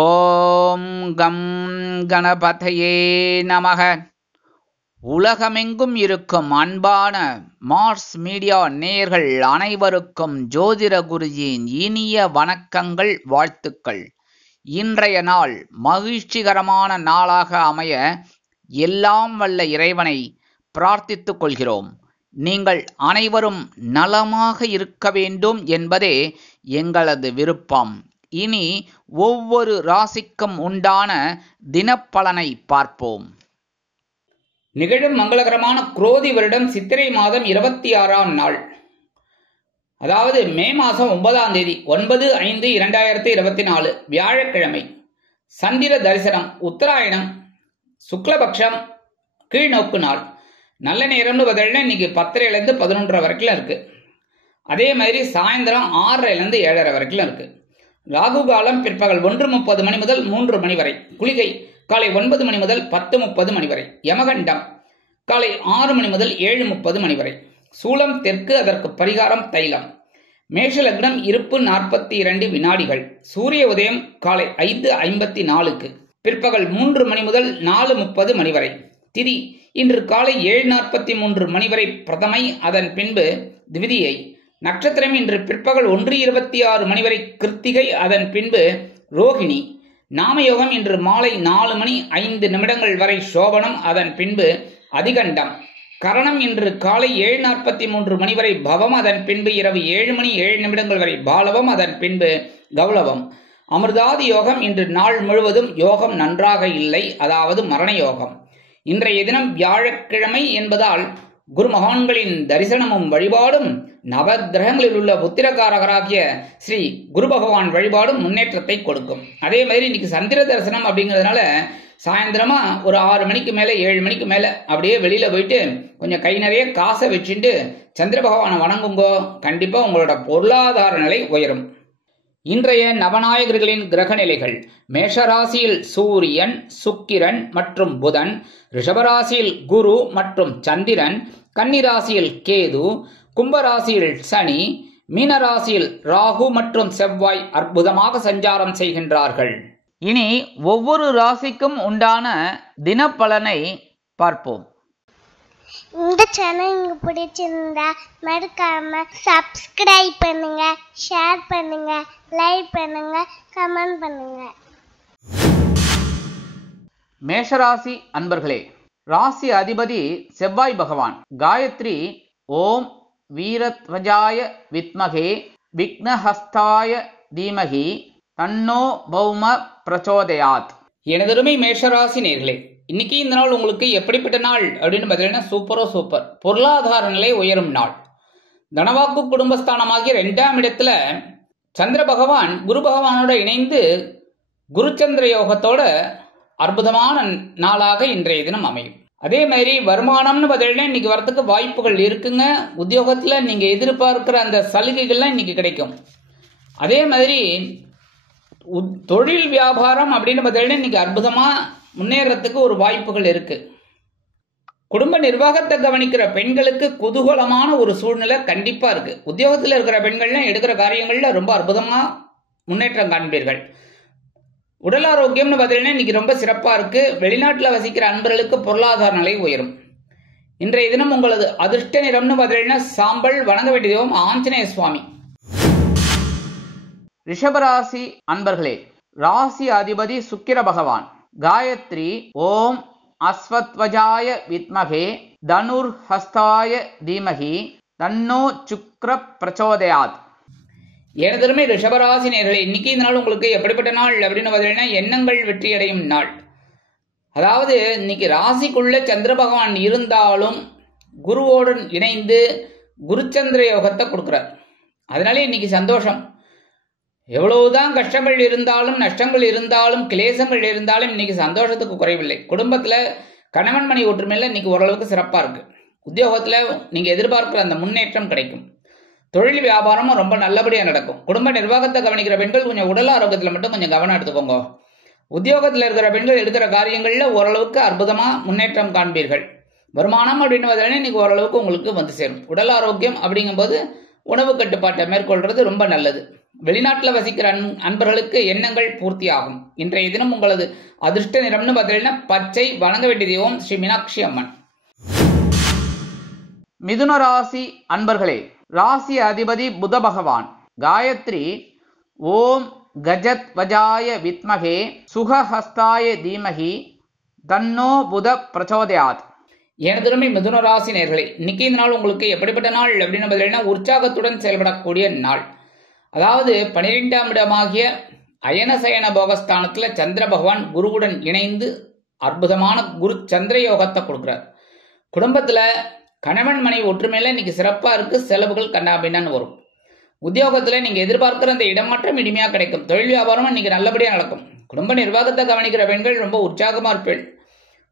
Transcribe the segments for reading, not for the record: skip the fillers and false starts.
ஓம் come கணபதையே நமக. உலகமெங்கும் இருக்கும் அன்பான மார்ஸ் மீடியா நேயர்கள் அனைவருக்கும் ஜோதிட குருஜியின் இனிய வணக்கங்கள், வாழ்த்துக்கள். இன்றைய நாள் மகிழ்ச்சிகரமான நாளாக அமைய எல்லாம் வல்ல இறைவனை பிரார்த்தித்துக் கொள்கிறோம். நீங்கள் அனைவரும் நலமாக இருக்க வேண்டும் என்பதே எங்களது விருப்பம். இனி ஒவ்வொரு ராசிக்கும் உண்டான தினப்பலனை பார்ப்போம். நிகழும் மங்களகரமான குரோதி வருடம் சித்திரை மாதம் 26ஆம் நாள், அதாவது மே மாதம் 9ஆம் தேதி 9/5/2024 வியாழக்கிழமை. சந்திர தரிசனம், உத்தராயணம், சுக்லபக்ஷம், கீழ்நோக்கு நாள். நல்ல நேரம்னு பார்த்தீங்கன்னா இன்னைக்கு 10:30 11:30 வரைக்கும் இருக்கு. அதே மாதிரி சாயந்தரம் 6:00 7:30 வரைக்கும் இருக்கு. ராகு காலம் பிற்பகல் 1:30 மணி முதல் 3 மணி வரை. குளிகை காலை 9 மணி முதல் 10:30 மணி வரை. யமகண்டம் காலை 6 மணி முதல் 7:30 மணி வரை. சூலம் தெற்கு, அதற்கு பரிகாரம் தைலம். மேஷ லக்னம், இருப்பு 42 வினாடிகள். சூரிய உதயம் காலை 5:54க்கு, பிற்பகல் 3 மணி முதல் 4:30 மணி வரை. திதி இன்று காலை 7:43 மணி வரை பிரதமை, அதன் பின்பு திவிதியை. நட்சத்திரம் இன்று பிற்பகல் 1:26 மணி வரை கிருத்திகை, அதன் பின்பு ரோகிணி. நாமயோகம் இன்று மாலை 4:05 வரை சோபனம், அதன் பின்பு அதிகண்டம். கரணம் இன்று காலை 7:43 மணி வரை பவம், அதன் பின்பு இரவு 7:07 வரை பாலவம், அதன் பின்பு கௌளவம். அமிர்தாதி யோகம் இன்று நாள் முழுவதும் யோகம் நன்றாக இல்லை, அதாவது மரண யோகம். இன்றைய தினம் வியாழக்கிழமை என்பதால் குரு மகான்களின் தரிசனமும் வழிபாடும், நவகிரகங்களில் உள்ள புத்திரகாரகராகிய ஸ்ரீ குரு பகவான் வழிபாடும் முன்னேற்றத்தை கொடுக்கும். அதே மாதிரி இன்னைக்கு சந்திர தரிசனம் அப்படிங்கிறதுனால சாயந்தரமா ஒரு 6 மணிக்கு மேல 7 மணிக்கு மேல அப்படியே வெளியில போயிட்டு கொஞ்சம் கை நிறைய காசை வச்சுட்டு சந்திர பகவானை வணங்குங்கோ. கண்டிப்பா உங்களோட பொருளாதார நிலை உயரும். இன்றைய நவநாயகர்களின் கிரக நிலைகள்: மேஷராசியில் சூரியன், சுக்கிரன் மற்றும் புதன், ரிஷபராசியில் குரு மற்றும் சந்திரன், கன்னிராசியில் கேது, கும்பராசியில் சனி, மீனராசியில் ராகு மற்றும் செவ்வாய் அற்புதமாக சஞ்சாரம் செய்கின்றார்கள். இனி ஒவ்வொரு ராசிக்கும் உண்டான தினப்பலனை பார்ப்போம். இந்த சேனல் உங்களுக்கு பிடிச்சிருந்தா மறக்காம சப்ஸ்கிரைப் பண்ணுங்க, ஷேர் பண்ணுங்க, லைக் பண்ணுங்க, கமெண்ட் பண்ணுங்க. மேஷராசி அன்பர்களே, ராசி அதிபதி செவ்வாய் பகவான். காயத்ரி ஓம் வீரத்வஜாய வித்மகே விக்னஹஸ்தாய தீமகி தன்னோ பௌம பிரச்சோதயாத். எனதருமை மேஷராசி நேர்களே, இன்னைக்கு இந்த நாள் உங்களுக்கு எப்படிப்பட்ட நாள் அப்படின்னு பார்த்தீங்கன்னா சூப்பர். பொருளாதார நிலை உயரும் நாள். தனவாக்கு குடும்பஸ்தானமாகிய 2ஆம் இடத்துல சந்திர பகவான் குரு பகவானோட இணைந்து குருச்சந்திர யோகத்தோட அற்புதமான நாளாக இன்றைய தினம் அமையும். அதே மாதிரி வருமானம்னு பார்த்தீங்கன்னா இன்னைக்கு வரத்துக்கு வாய்ப்புகள் இருக்குங்க. உத்தியோகத்துல நீங்க எதிர்பார்க்கிற அந்த சலுகைகள்லாம் இன்னைக்கு கிடைக்கும். அதே மாதிரி தொழில் வியாபாரம் அப்படின்னு பார்த்தீங்கன்னா இன்னைக்கு அற்புதமா முன்னேறத்துக்கு ஒரு வாய்ப்புகள் இருக்கு. குடும்ப நிர்வாகத்தை கவனிக்கிற பெண்களுக்கு குதூகலமான ஒரு சூழ்நிலை கண்டிப்பா இருக்கு. உத்தியோகத்தில் இருக்கிற பெண்கள்லாம் எடுக்கிற காரியங்கள்ல ரொம்ப அற்புதமா முன்னேற்றம் காண்பீர்கள். உடல் ஆரோக்கியம்னு பார்த்தீங்கன்னா இன்னைக்கு ரொம்ப சிறப்பா இருக்கு. வெளிநாட்டில் வசிக்கிற அன்பர்களுக்கு பொருளாதார நிலை உயரும். இன்றைய தினம் உங்களது அதிர்ஷ்ட நிறம்னு பார்த்தீங்கன்னா சாம்பல். வணங்க வேண்டிய தெய்வம் ஆஞ்சநேய சுவாமி. ரிஷபராசி அன்பர்களே, ராசி அதிபதி சுக்கிர பகவான். காயத்ரி ஓம் அஸ்வத்வஜாய வித்மகே தனுர்ஹஸ்தாய தீமகி தன்னோ சுக்ர பிரச்சோதயாத். எனதருமை ரிஷபராசி நேர்களே, இன்னைக்கு இந்த நாள் உங்களுக்கு எப்படிப்பட்ட நாள் அப்படின்னு பார்த்தீங்கன்னா எண்ணங்கள் வெற்றியடையும் நாள். அதாவது இன்னைக்கு ராசிக்குள்ள சந்திர பகவான் இருந்தாலும் குருவோடு இணைந்து குருச்சந்திர யோகத்தை கொடுக்கிறார். அதனால இன்னைக்கு சந்தோஷம். எவ்வளவுதான் கஷ்டங்கள் இருந்தாலும், நஷ்டங்கள் இருந்தாலும், கிளேசங்கள் இருந்தாலும் இன்னைக்கு சந்தோஷத்துக்கு குறைவில்லை. குடும்பத்துல கணவன் மணி ஒற்றுமையில இன்னைக்கு ஓரளவுக்கு சிறப்பா இருக்கு. உத்தியோகத்துல நீங்க எதிர்பார்க்கிற அந்த முன்னேற்றம் கிடைக்கும். தொழில் வியாபாரமும் ரொம்ப நல்லபடியா நடக்கும். குடும்ப நிர்வாகத்தை கவனிக்கிற பெண்கள் கொஞ்சம் உடல் ஆரோக்கியத்துல மட்டும் கொஞ்சம் கவனம் எடுத்துக்கோங்க. உத்தியோகத்தில் இருக்கிற பெண்கள் எடுக்கிற காரியங்கள்ல ஓரளவுக்கு அற்புதமா முன்னேற்றம் காண்பீர்கள். வருமானம் அப்படின்னு பார்த்தீங்கன்னா இன்னைக்கு ஓரளவுக்கு உங்களுக்கு வந்து சேரும். உடல் ஆரோக்கியம் அப்படிங்கும்போது உணவு கட்டுப்பாட்டை மேற்கொள்றது ரொம்ப நல்லது. வெளிநாட்டில் வசிக்கிற அன்பர்களுக்கு எண்ணங்கள் பூர்த்தியாகும். இன்றைய தினம் உங்களது அதிர்ஷ்ட நிறம்னு பார்த்தீங்கன்னா பச்சை. வணங்க வேண்டிய தெய்வம் ஸ்ரீ மீனாட்சி அம்மன். மிதுன ராசி அன்பர்களே, ராசி அதிபதி புத பகவான். காயத்ரி ஓம் கஜத் வஜாய வித்மகே சுகஹஸ்தாய தீமகி தன்னோ புத பிரச்சோதயாத். எனதுமே மிதுன ராசி நேயர்களே, இன்னைக்கு இந்த நாள் உங்களுக்கு எப்படிப்பட்ட நாள் அப்படின்னு பார்த்தீங்கன்னா உற்சாகத்துடன் செயல்படக்கூடிய நாள். அதாவது 12ஆம் இடமாகிய அயனசயன போகஸ்தானத்துல சந்திர பகவான் குருவுடன் இணைந்து அற்புதமான குரு சந்திர யோகத்தை கொடுக்குறார். குடும்பத்துல கணவன் மனைவி ஒற்றுமையில இன்னைக்கு சிறப்பா இருக்கு. செலவுகள் கண்ணாபின்னான்னு வரும். உத்தியோகத்துல நீங்க எதிர்பார்க்கிற அந்த இடமாற்றம் இனிமையா கிடைக்கும். தொழில் வியாபாரம் இன்னைக்கு நல்லபடியா நடக்கும். குடும்ப நிர்வாகத்தை கவனிக்கிற பெண்கள் ரொம்ப உற்சாகமா இருப்பேன்.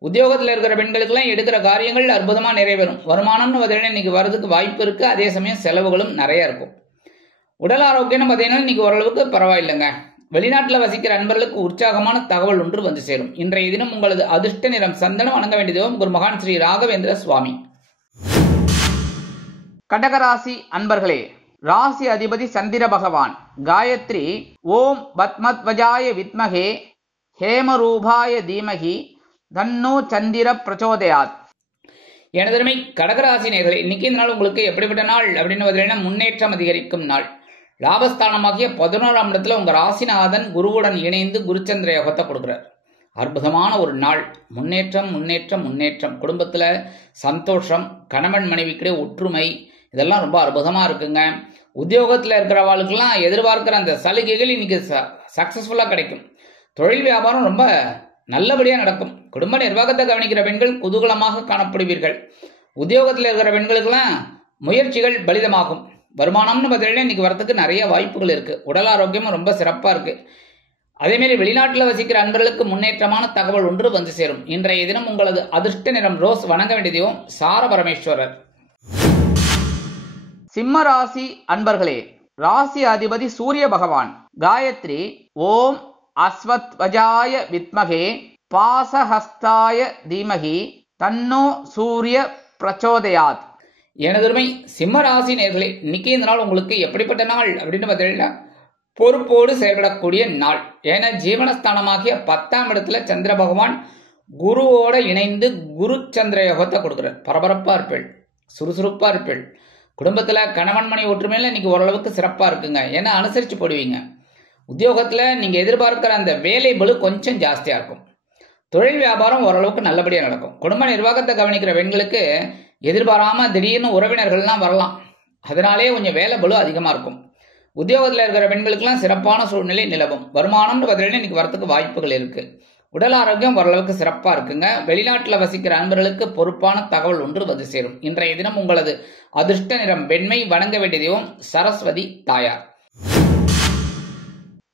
உத்தியோகத்தில் இருக்கிற பெண்களுக்கெல்லாம் எடுக்கிற காரியங்கள் அற்புதமா நிறைவேறும். வருமானம்னு பார்த்தீங்கன்னா இன்னைக்கு வரதுக்கு வாய்ப்பு இருக்கு. அதே சமயம் செலவுகளும் நிறைய இருக்கும். உடல் ஆரோக்கியம்னு பார்த்தீங்கன்னா இன்னைக்கு ஓரளவுக்கு பரவாயில்லைங்க. வெளிநாட்டில் வசிக்கிற அன்பர்களுக்கு உற்சாகமான தகவல் ஒன்று வந்து சேரும். இன்றைய தினம் உங்களது அதிர்ஷ்ட நிறம் சந்தனம். வணங்க வேண்டியதும் குரு மகான் ஸ்ரீ ராகவேந்திர சுவாமி. கடகராசி அன்பர்களே, ராசி அதிபதி சந்திர பகவான். காயத்ரி ஓம் பத்மத்வஜாய வித்மகே ஹேமரூபாய தீமகி தன்னோ சந்திர பிரச்சோதயாத். எனதருமை கடகராசி நேயர்களே, இன்னைக்கு இந்த நாள் உங்களுக்கு எப்படிப்பட்ட நாள் அப்படின்னு பார்த்தீங்கன்னா முன்னேற்றம் அதிகரிக்கும் நாள். லாபஸ்தானமாகிய 11ஆம் இடத்துல உங்க ராசிநாதன் குருவுடன் இணைந்து குருச்சந்திர யோகத்தை கொடுக்குறார். அற்புதமான ஒரு நாள். முன்னேற்றம் முன்னேற்றம் முன்னேற்றம். குடும்பத்துல சந்தோஷம், கணவன் மனைவிக்கிடையே ஒற்றுமை, இதெல்லாம் ரொம்ப அற்புதமா இருக்குங்க. உத்தியோகத்துல இருக்கிறவாளுக்கெல்லாம் எதிர்பார்க்கிற அந்த சலுகைகள் இன்னைக்கு சக்சஸ்ஃபுல்லா கிடைக்கும். தொழில் வியாபாரம் ரொம்ப நல்லபடியா நடக்கும். குடும்ப நிர்வாகத்தை கவனிக்கிற பெண்கள் குதூகலமாக காணப்படுவீர்கள். உத்தியோகத்தில் இருக்கிற பெண்களுக்கெல்லாம் முயற்சிகள் பலிதமாகும். வருமானம்னு பார்த்தீங்கன்னா இன்னைக்கு வரத்துக்கு நிறைய வாய்ப்புகள் இருக்கு. உடல் ஆரோக்கியமும் ரொம்ப சிறப்பா இருக்கு. அதேமாரி வெளிநாட்டில் வசிக்கிற அன்பர்களுக்கு முன்னேற்றமான தகவல் ஒன்று வந்து சேரும். இன்றைய தினம் உங்களது அதிர்ஷ்ட நிறம் ரோஸ். வணங்க வேண்டிய தெய்வம் சார பரமேஸ்வரர். சிம்ம ராசி அன்பர்களே, ராசி அதிபதி சூரிய பகவான். காயத்ரி ஓம் அஸ்வத்வஜாய வித்மகே பாசஹஸ்தாய தீமகி தன்னோ சூரிய பிரச்சோதயாத். எனதுமை சிம்ம ராசி நேயர்களே, இன்னைக்கு இந்த நாள் உங்களுக்கு எப்படிப்பட்ட நாள் அப்படின்னு பார்த்தீங்கன்னா பொறுப்போடு செயல்படக்கூடிய நாள். ஏன்னா ஜீவனஸ்தானமாகிய 10ஆம் இடத்துல சந்திர பகவான் குருவோட இணைந்து குரு சந்திர யோகத்தை கொடுக்குறார். பரபரப்பா இருப்பேள், சுறுசுறுப்பா இருப்பேள். குடும்பத்துல கணவன் மனைவி ஒற்றுமையில இன்னைக்கு ஓரளவுக்கு சிறப்பா இருக்குங்க. ஏன்னா அனுசரிச்சு போடுவீங்க. உத்தியோகத்துல நீங்க எதிர்பார்க்கிற அந்த வேலை பளு கொஞ்சம் ஜாஸ்தியா இருக்கும். தொழில் வியாபாரம் ஓரளவுக்கு நல்லபடியா நடக்கும். குடும்ப நிர்வாகத்தை கவனிக்கிற பெண்களுக்கு எதிர்பாராம திடீர்னு உறவினர்கள்லாம் வரலாம். அதனாலே கொஞ்சம் வேலை பளு அதிகமா இருக்கும். உத்தியோகத்தில் இருக்கிற பெண்களுக்கெல்லாம் சிறப்பான சூழ்நிலை நிலவும். வருமானம்னு பார்த்தீங்கன்னா இன்னைக்கு வரத்துக்கு வாய்ப்புகள் இருக்கு. உடல் ஆரோக்கியம் ஓரளவுக்கு சிறப்பா இருக்குங்க. வெளிநாட்டில் வசிக்கிற அன்பர்களுக்கு பொறுப்பான தகவல் ஒன்று வந்து சேரும். இன்றைய தினம் உங்களது அதிர்ஷ்ட நிறம் வெண்மை. வணங்க வேண்டிய தெய்வம் சரஸ்வதி தாயார்.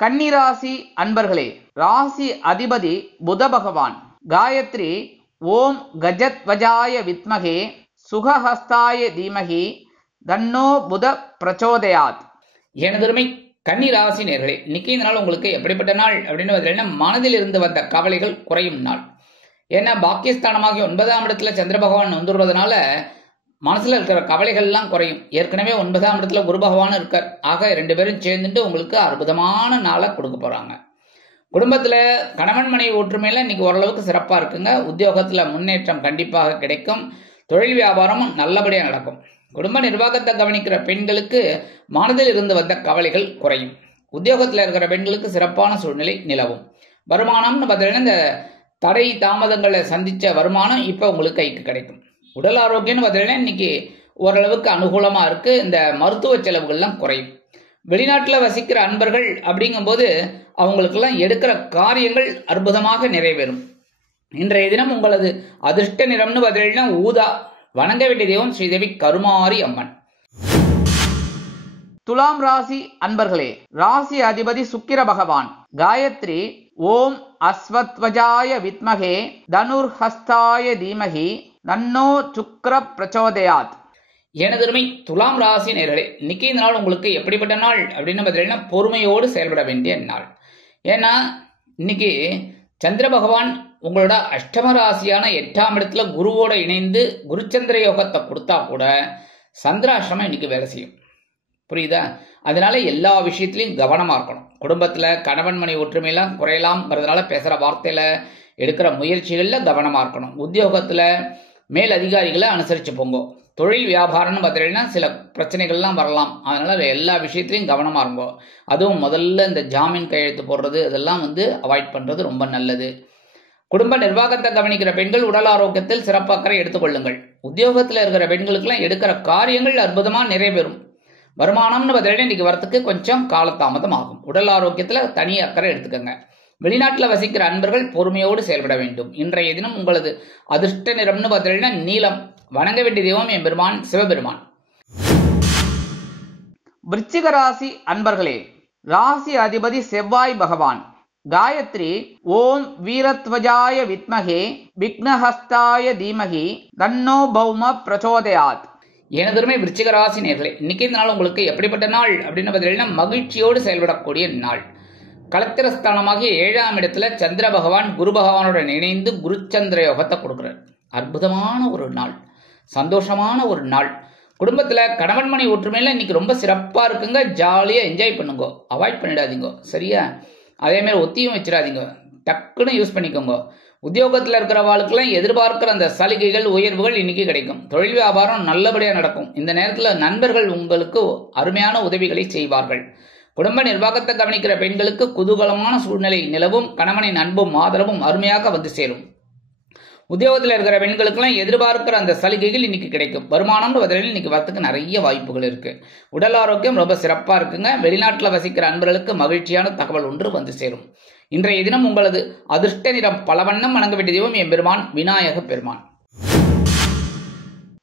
கன்னிராசி அன்பர்களே, ராசி அதிபதி புத பகவான். காயத்ரி ஓம் கஜத்வஜாய வித்மகே சுகஹஸ்தாய தீமகி தன்னோ புத பிரச்சோதயாத். எனதுமை கன்னி ராசி நேயர்களே, இன்னைக்கு இந்த நாள் உங்களுக்கு எப்படிப்பட்ட நாள் அப்படின்னு பார்த்தீங்கன்னா மனதில் இருந்து வந்த கவலைகள் குறையும் நாள். ஏன்னா பாக்கியஸ்தானமாகிய 9ஆம் இடத்துல சந்திர பகவான் வந்துடுவதனால மனசுல இருக்கிற கவலைகள்லாம் குறையும். ஏற்கனவே 9ஆம் இடத்துல குரு பகவான் இருக்கார். ஆக 2 பேரும் சேர்ந்துட்டு உங்களுக்கு அற்புதமான நாளை கொடுக்க போறாங்க. குடும்பத்துல கணவன் மனைவி ஒற்றுமையில இன்னைக்கு ஓரளவுக்கு சிறப்பா இருக்குங்க. உத்தியோகத்துல முன்னேற்றம் கண்டிப்பாக கிடைக்கும். தொழில் வியாபாரமும் நல்லபடியா நடக்கும். குடும்ப நிர்வாகத்தை கவனிக்கிற பெண்களுக்கு மனதில் இருந்து வந்த கவலைகள் குறையும். உத்தியோகத்தில் இருக்கிற பெண்களுக்கு சிறப்பான சூழ்நிலை நிலவும். வருமானம்னு பார்த்தீங்கன்னா இந்த தடை தாமதங்களை சந்திச்ச வருமானம் இப்ப உங்களுக்கு கைக்கு கிடைக்கும். உடல் ஆரோக்கியம்னு பார்த்தீங்கன்னா இன்னைக்கு ஓரளவுக்கு அனுகூலமா இருக்கு. இந்த மருத்துவ செலவுகள்லாம் குறையும். வெளிநாட்டில் வசிக்கிற அன்பர்கள் அப்படிங்கும்போது அவங்களுக்கெல்லாம் எடுக்கிற காரியங்கள் அற்புதமாக நிறைவேறும். இன்றைய தினம் உங்களது அதிர்ஷ்ட நிறம்னு பார்த்தீங்கன்னா ஊதா. வணங்க வேண்டிய தெய்வம் ஸ்ரீதேவி கருமாரி அம்மன். துலாம் ராசி அன்பர்களே, ராசி அதிபதி சுக்கிர பகவான். காயத்ரி ஓம் அஸ்வத்வஜாய வித்மகே தனுர்ஹஸ்தாய தீமகி தன்னோ சுக்கிர பிரச்சோதயாத். எனதருமை துலாம் ராசி நேயர்களே, இன்னைக்கு இந்த நாள் உங்களுக்கு எப்படிப்பட்ட நாள் அப்படின்னு பார்த்தீங்கன்னா பொறுமையோடு செயல்பட வேண்டிய நாள். ஏன்னா இன்னைக்கு சந்திர பகவான் உங்களோட அஷ்டம ராசியான 8ஆம் இடத்துல குருவோட இணைந்து குருச்சந்திர யோகத்தை கொடுத்தா கூட சந்திராஷ்டிரமம் இன்னைக்கு வேலை செய்யும். புரியுதா? அதனால எல்லா விஷயத்திலையும் கவனமா இருக்கணும். குடும்பத்துல கணவன் மனை ஒற்றுமையெல்லாம் குறையலாம்ங்கிறதுனால பேசுற வார்த்தையில எடுக்கிற முயற்சிகள்ல கவனமா இருக்கணும். உத்தியோகத்துல மேல் அதிகாரிகளை அனுசரிச்சு போங்க. தொழில் வியாபாரம்னு பார்த்தீங்கன்னா சில பிரச்சனைகள்லாம் வரலாம். அதனால எல்லா விஷயத்திலையும் கவனமா இருங்கோ. அதுவும் முதல்ல இந்த ஜாமீன் கையெழுத்து போடுறது இதெல்லாம் அவாய்ட் பண்றது ரொம்ப நல்லது. குடும்ப நிர்வாகத்தை கவனிக்கிற பெண்கள் உடல் ஆரோக்கியத்தில் சிறப்பு அக்கறை எடுத்துக்கொள்ளுங்கள். உத்தியோகத்தில் இருக்கிற பெண்களுக்கெல்லாம் எடுக்கிற காரியங்கள் அற்புதமா நிறைவேறும். வருமானம்னு பார்த்தீங்கன்னா இன்னைக்கு வரத்துக்கு கொஞ்சம் காலதாமதம் ஆகும். உடல் ஆரோக்கியத்துல தனி அக்கறை எடுத்துக்கோங்க. வெளிநாட்டில் வசிக்கிற அன்பர்கள் பொறுமையோடு செயல்பட வேண்டும். இன்றைய தினம் உங்களது அதிர்ஷ்ட நிறம்னு பார்த்தீங்கன்னா நீலம். வணங்க வேண்டிய தெய்வம் எம்பெருமான் சிவபெருமான். விருச்சிக ராசி அன்பர்களே, ராசி அதிபதி செவ்வாய் பகவான். காயத்ரி ஓம் வீரத்வஜாய வித்மகே விக்னஹஸ்தாய தீமகி தன்னோ பௌம பிரச்சோதயாத். எனதுமே விருச்சிக ராசி நேர்களே, இன்னைக்கு இந்த நாள் உங்களுக்கு எப்படிப்பட்ட நாள் அப்படின்னு பார்த்தீங்கன்னா மகிழ்ச்சியோடு செயல்படக்கூடிய நாள். கலத்திரஸ்தானமாகிய 7ஆம் இடத்துல சந்திர பகவான் குரு பகவானுடன் இணைந்து குருச்சந்திர யோகத்தை கொடுக்குறார். அற்புதமான ஒரு நாள், சந்தோஷமான ஒரு நாள். குடும்பத்துல கணவன் மனை ஒற்றுமையில இன்னைக்கு ரொம்ப சிறப்பா இருக்குங்க. ஜாலியா என்ஜாய் பண்ணுங்க, அவாய்ட் பண்ணிடாதீங்க. சரியா? அதே மாதிரி ஒத்தியும் வச்சிடாதீங்க, டக்குன்னு யூஸ் பண்ணிக்கோங்க. உத்தியோகத்தில் இருக்கிறவாளுக்கெல்லாம் எதிர்பார்க்கிற அந்த சலுகைகள் உயர்வுகள் இன்னைக்கு கிடைக்கும். தொழில் வியாபாரம் நல்லபடியா நடக்கும். இந்த நேரத்தில் நண்பர்கள் உங்களுக்கு அருமையான உதவிகளை செய்வார்கள். குடும்ப நிர்வாகத்தை கவனிக்கிற பெண்களுக்கு குதூகலமான சூழ்நிலை நிலவும். கணவனின் அன்பும் ஆதரவும் அருமையாக சேரும். உத்தியோகத்தில் இருக்கிற பெண்களுக்கெல்லாம் எதிர்பார்க்கிற அந்த சலுகைகள் இன்னைக்கு கிடைக்கும். வருமானம்னு பதிலில் இன்னைக்கு வரத்துக்கு நிறைய வாய்ப்புகள் இருக்கு. உடல் ஆரோக்கியம் ரொம்ப சிறப்பா இருக்குங்க. வெளிநாட்டில் வசிக்கிற அன்பர்களுக்கு மகிழ்ச்சியான தகவல் ஒன்று சேரும். இன்றைய தினம் உங்களது அதிர்ஷ்ட நிறம் பலவண்ணம். வணங்க வேண்டிய தெய்வம் எம்பெருமான் விநாயக பெருமான்.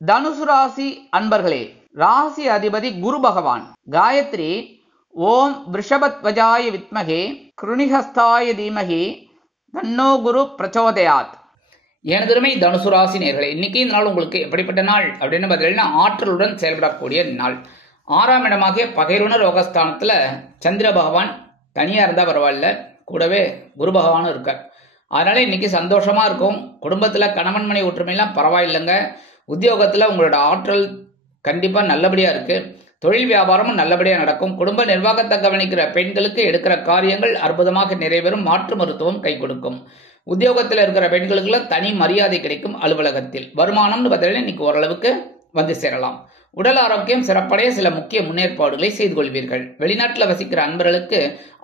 தனுசு ராசி அன்பர்களே, ராசி அதிபதி குரு பகவான். காயத்ரி ஓம் விருஷபத்வஜாய வித்மகே கிருணிஹஸ்தாய தீமகி தன்னோ குரு பிரச்சோதயாத். எனதுமே தனுசு ராசி நேர்களே, இன்னைக்கு இந்த நாள் உங்களுக்கு எப்படிப்பட்ட நாள் அப்படின்னு பார்த்தீங்கன்னா ஆற்றலுடன் செயல்படக்கூடிய நாள். 6ஆம் இடமாகிய பகைருண ரோகஸ்தானத்துல சந்திர பகவான் தனியா இருந்தா பரவாயில்ல, கூடவே குரு பகவானும் இருக்கார். அதனால இன்னைக்கு சந்தோஷமா இருக்கும். குடும்பத்துல கணவன் மனை ஒற்றுமையெல்லாம் பரவாயில்லைங்க. உத்தியோகத்துல உங்களோட ஆற்றல் கண்டிப்பா நல்லபடியா இருக்கு. தொழில் வியாபாரமும் நல்லபடியா நடக்கும். குடும்ப நிர்வாகத்தை கவனிக்கிற பெண்களுக்கு எடுக்கிற காரியங்கள் அற்புதமாக நிறைவேறும். மாற்று மருத்துவம் கை கொடுக்கும். உத்தியோகத்தில் இருக்கிற பெண்களுக்கெல்லாம் தனி மரியாதை கிடைக்கும். அலுவலகத்தில் வருமானம்னு பார்த்தீங்கன்னா இன்னைக்கு ஓரளவுக்கு சேரலாம். உடல் ஆரோக்கியம் சிறப்படைய சில முக்கிய முன்னேற்பாடுகளை செய்து கொள்வீர்கள். வெளிநாட்டில் வசிக்கிற அன்பர்களுக்கு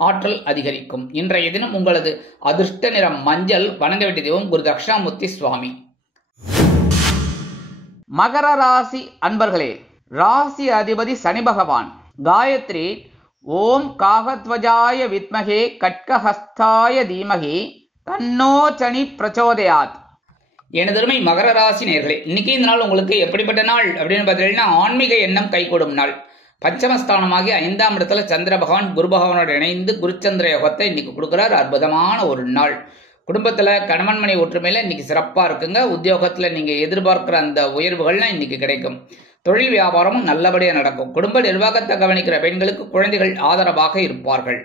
ஆற்றல் அதிகரிக்கும். இன்றைய தினம் உங்களது அதிர்ஷ்ட நிறம் மஞ்சள். வணங்க வேண்டிய தெய்வம் குரு தட்சிணாமூர்த்தி சுவாமி. மகர ராசி அன்பர்களே, ராசி அதிபதி சனி பகவான். காயத்ரி ஓம் காகத்வஜாய வித்மகே கட்கஹஸ்தாய தீமகி தன்னோ சனி பிரச்சோதயாத். எனதருமை மகர ராசி நேர்களே, இன்னைக்கு இந்த நாள் உங்களுக்கு எப்படிப்பட்ட நாள் அப்படின்னு பார்த்தீங்கன்னா ஆன்மீக எண்ணம் கைகூடும் நாள். பஞ்சமஸ்தானமாகிய 5ஆம் இடத்துல சந்திர பகவான் குரு பகவானோட இணைந்து குருச்சந்திர யோகத்தை இன்னைக்கு கொடுக்கிறார். அற்புதமான ஒரு நாள். குடும்பத்துல கணவன் மனை ஒற்றுமையில இன்னைக்கு சிறப்பா இருக்குங்க. உத்தியோகத்துல நீங்க எதிர்பார்க்கிற அந்த உயர்வுகள்லாம் இன்னைக்கு கிடைக்கும். தொழில் வியாபாரமும் நல்லபடியா நடக்கும். குடும்ப நிர்வாகத்தை கவனிக்கிற பெண்களுக்கு குழந்தைகள் ஆதரவாக இருப்பார்கள்.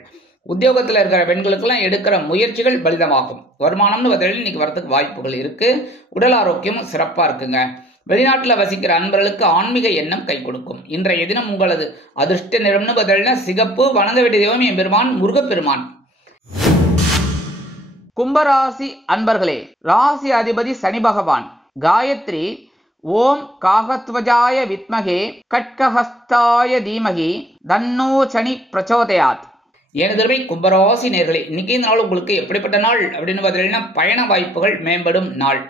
உத்தியோகத்தில் இருக்கிற பெண்களுக்கெல்லாம் எடுக்கிற முயற்சிகள் பலிதமாகும். வருமானம்னு பார்த்தீங்கன்னா இன்னைக்கு வரத்துக்கு வாய்ப்புகள் இருக்கு. உடல் ஆரோக்கியமும் சிறப்பா இருக்குங்க. வெளிநாட்டில் வசிக்கிற அன்பர்களுக்கு ஆன்மீக எண்ணம் கை கொடுக்கும். இன்றைய தினம் உங்களது அதிர்ஷ்ட நிறம்னு பார்த்தீங்கன்னா சிகப்பு. வணங்க வேண்டிய தெய்வம் எம்பெருமான் முருகப்பெருமான். கும்பராசி அன்பர்களே, ராசி அதிபதி சனி பகவான். காயத்ரி ஓம் காகத்வஜாய வித்மகே கட்கஹஸ்தாய தீமகி தன்னோ சனி பிரச்சோதயாத். எனதுமே கும்பராசி நேர்களே, இன்னைக்கு இந்த நாள் உங்களுக்கு எப்படிப்பட்ட நாள் அப்படின்னு பார்த்தீங்கன்னா பயண வாய்ப்புகள் மேம்படும் நாள்.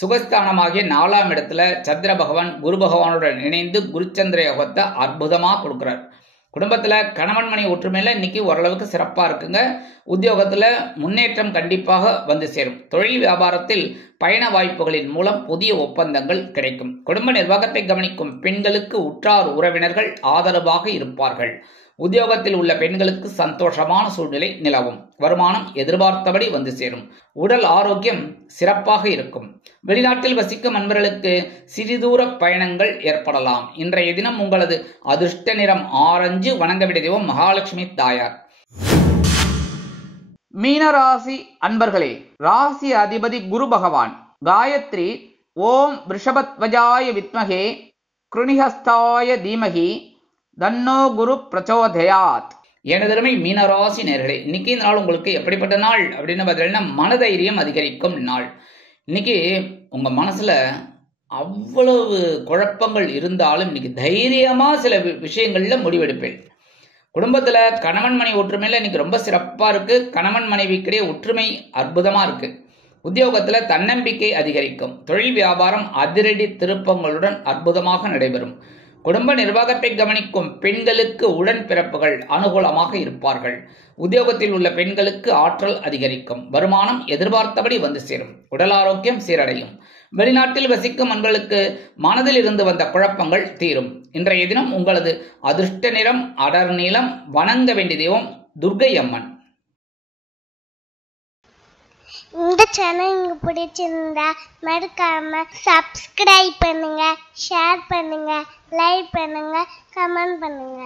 சுகஸ்தானமாகிய 4ஆம் இடத்துல சந்திர பகவான் குரு பகவானுடன் இணைந்து குருச்சந்திர யோகத்தை அற்புதமா கொடுக்கிறார். குடும்பத்துல கணவன் மனை ஒற்றுமையில இன்னைக்கு ஓரளவுக்கு சிறப்பா இருக்குங்க. உத்தியோகத்துல முன்னேற்றம் கண்டிப்பாக சேரும். தொழில் வியாபாரத்தில் பயண வாய்ப்புகளின் மூலம் புதிய ஒப்பந்தங்கள் கிடைக்கும். குடும்ப நிர்வாகத்தை கவனிக்கும் பெண்களுக்கு உற்றார் உறவினர்கள் ஆதரவாக இருப்பார்கள். உத்தியோகத்தில் உள்ள பெண்களுக்கு சந்தோஷமான சூழ்நிலை நிலவும். வருமானம் எதிர்பார்த்தபடி சேரும். உடல் ஆரோக்கியம் சிறப்பாக இருக்கும். வெளிநாட்டில் வசிக்கும் அன்பர்களுக்கு சிறிதூர பயணங்கள் ஏற்படலாம். இன்றைய தினம் உங்களது அதிர்ஷ்ட நிறம் ஆரஞ்சு. வணங்க வேண்டிய தெய்வம் மகாலட்சுமி தாயார். மீனராசி அன்பர்களே, ராசி அதிபதி குரு பகவான். காயத்ரி ஓம் ரிஷபத்வஜாய வித்மகே கிருணிஹஸ்தாய தீமகி தன்னோ குரு பிரச்சோதயாத். எனதருமை மீனராசி நேர்களே, இன்னைக்கு இந்த நாள் உங்களுக்கு எப்படிப்பட்ட நாள் அப்படின்னு பார்த்தீங்கன்னா மனதைரியம் அதிகரிக்கும் நாள். இன்னைக்கு உங்க மனசுல அவ்வளவு குழப்பங்கள் இருந்தாலும் இன்னைக்கு தைரியமா சில விஷயங்கள்ல முடிவெடுப்பேன். குடும்பத்துல கணவன் மனைவி ஒற்றுமையில இன்னைக்கு ரொம்ப சிறப்பா இருக்கு. கணவன் மனைவிக்கிடையே ஒற்றுமை அற்புதமா இருக்கு. உத்தியோகத்துல தன்னம்பிக்கை அதிகரிக்கும். தொழில் வியாபாரம் அதிரடி திருப்பங்களுடன் அற்புதமாக நடைபெறும். குடும்ப நிர்வாகத்தை கவனிக்கும் பெண்களுக்கு உடன் பிறப்புகள் அனுகூலமாக இருப்பார்கள். உத்தியோகத்தில் உள்ள பெண்களுக்கு ஆற்றல் அதிகரிக்கும். வருமானம் எதிர்பார்த்தபடி வந்து சேரும். உடல் ஆரோக்கியம் சீரடையும். வெளிநாட்டில் வசிக்கும் அன்பர்களுக்கு மனதில் இருந்து வந்த குழப்பங்கள் தீரும். இன்றைய தினம் உங்களது அதிர்ஷ்ட நிறம் அடர் நீலம். வணங்க வேண்டிய தெய்வம் துர்க்கை அம்மன். இந்த சேனல் உங்களுக்கு பிடிச்சிருந்தா மறக்காம சப்ஸ்கிரைப் பண்ணுங்க, ஷேர் பண்ணுங்க, லைக் பண்ணுங்க, கமெண்ட் பண்ணுங்க.